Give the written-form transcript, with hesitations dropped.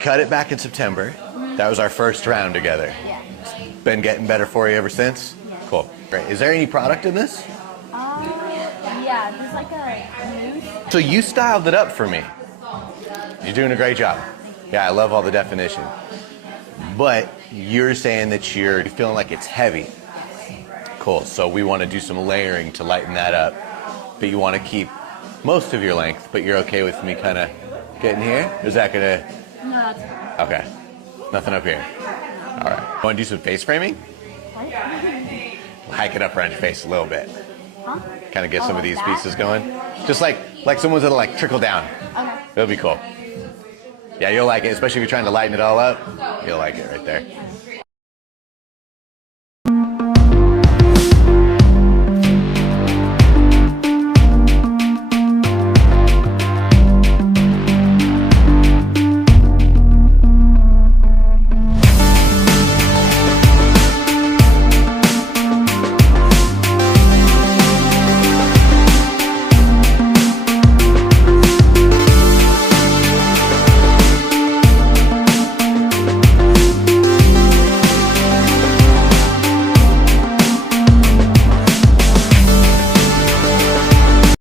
Cut it back in September. That was our first round together. Yeah. Been getting better for you ever since? Yes. Cool. Great. Is there any product in this? Yeah, there's like a mousse. So you styled it up for me. You're doing a great job. Yeah, I love all the definition. But you're saying that you're feeling like it's heavy. Cool. So we want to do some layering to lighten that up. But you want to keep most of your length, but you're okay with me kind of getting here? Is that going to... No, that's Okay. Nothing up here. All right. Want to do some face framing? what? Hike it up around your face a little bit. Huh? Kind of get some of like these that? pieces going. Just like someone's gonna like trickle down. Okay. It'll be cool. Yeah, you'll like it, especially if you're trying to lighten it all up. You'll like it right there.